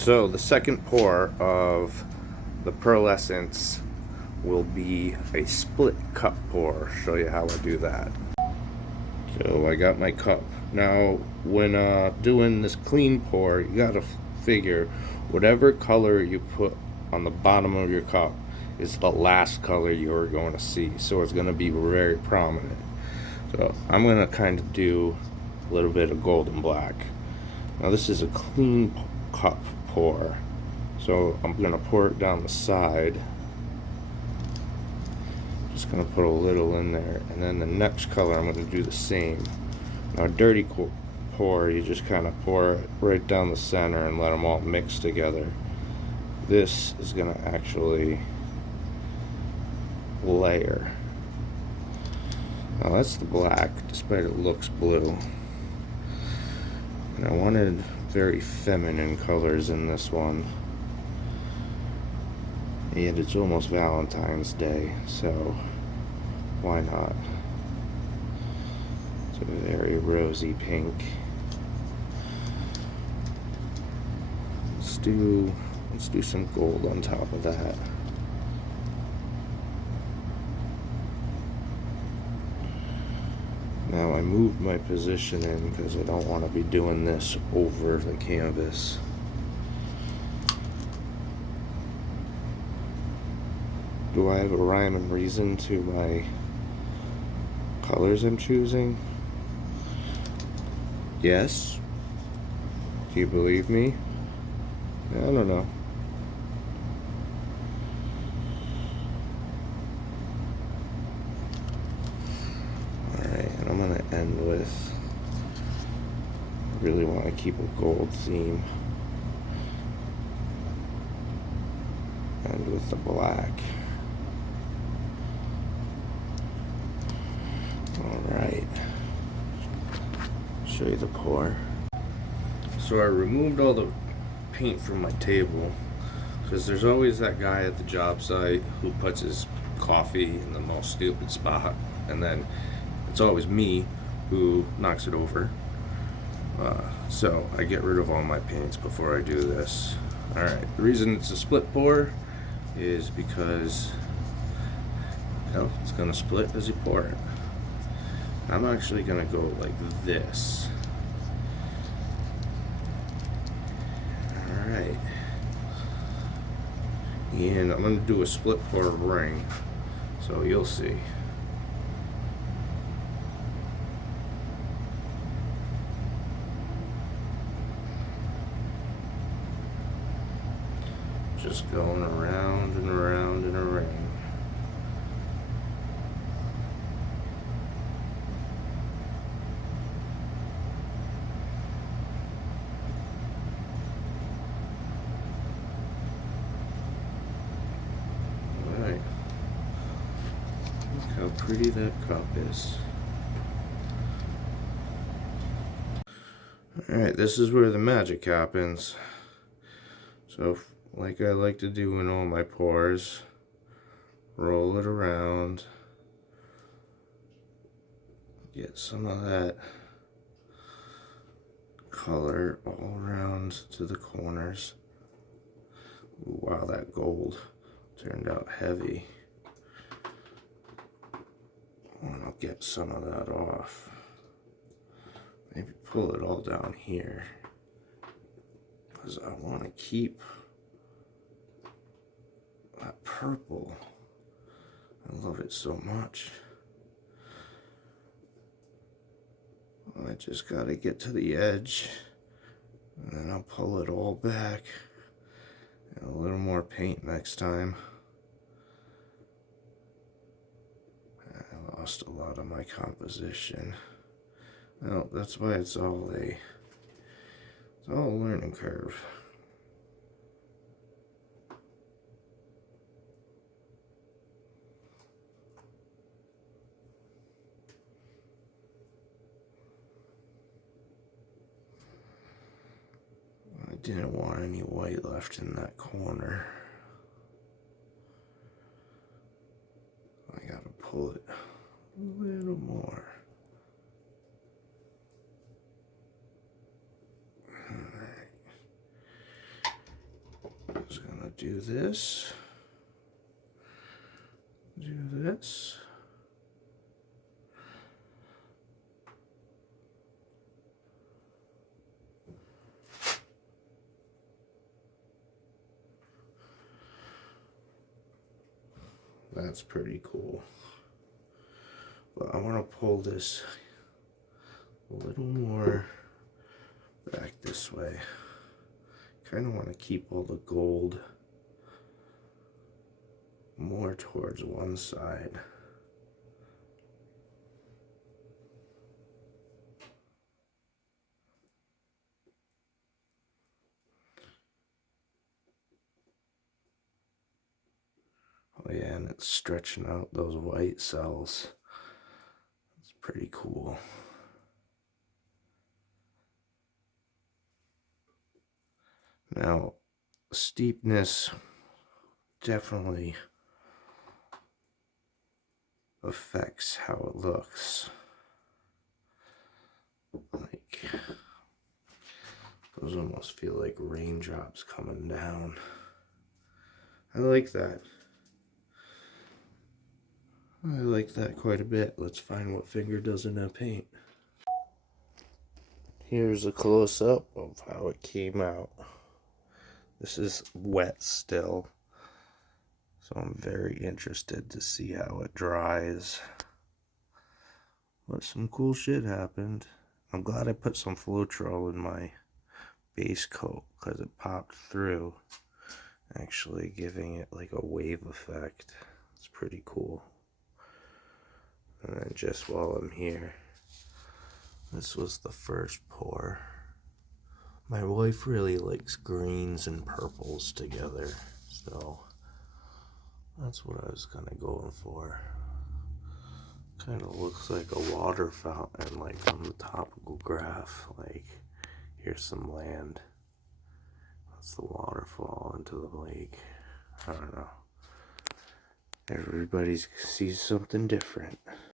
So the second pour of the pearlescence will be a split cup pour. Show you how I do that. So I got my cup. Now when doing this clean pour, you gotta figure whatever color you put on the bottom of your cup is the last color you're going to see. So it's going to be very prominent. So I'm going to kind of do a little bit of golden black. Now this is a clean cup pour. So I'm going to pour it down the side. Just going to put a little in there. And then the next color I'm going to do the same. Now a dirty pour, you just kind of pour it right down the center and let them all mix together. This is going to actually layer. Now that's the black, despite it looks blue. And I wanted very feminine colors in this one. And it's almost Valentine's Day, so why not? It's a very rosy pink. Let's do some gold on top of that. Now I moved my position in because I don't want to be doing this over the canvas. Do I have a rhyme and reason to my colors I'm choosing? Yes. Do you believe me? I don't know. Alright, and I'm going to end with, I really want to keep a gold theme. End with the black. Alright. Show you the pour. So I removed all the paint from my table because there's always that guy at the job site who puts his coffee in the most stupid spot, and then it's always me who knocks it over. So I get rid of all my paints before I do this. Alright, the reason it's a split pour is because, you know, it's gonna split as you pour it. I'm actually gonna go like this. Alright. And I'm going to do a split pour ring. So you'll see. Just going around and around and around. How pretty that cup is. Alright, this is where the magic happens. So, like I like to do in all my pours, roll it around, get some of that color all around to the corners. Ooh, wow, that gold turned out heavy. And I'll get some of that off. Maybe pull it all down here, because I want to keep that purple. I love it so much. I just got to get to the edge, and then I'll pull it all back. And a little more paint next time. I lost a lot of my composition. Well, that's why it's all a learning curve. I didn't want any white left in that corner. I gotta pull it a little more. do this. Do this. That's pretty cool. But I want to pull this a little more back this way. Kind of want to keep all the gold more towards one side. Oh yeah, and it's stretching out those white cells. It's pretty cool. Now, steepness definitely affects how it looks. Like, those almost feel like raindrops coming down. I like that. I like that quite a bit. Let's find what finger doesn't have paint. Here's a close-up of how it came out. This is wet still, so I'm very interested to see how it dries. But some cool shit happened. I'm glad I put some Floetrol in my base coat because it popped through, actually giving it like a wave effect. It's pretty cool. And then just while I'm here, this was the first pour. My wife really likes greens and purples together, so that's what I was kind of going for. Kind of looks like a water fountain, like from the topical graph. Like, here's some land. That's the waterfall into the lake. I don't know. Everybody sees something different.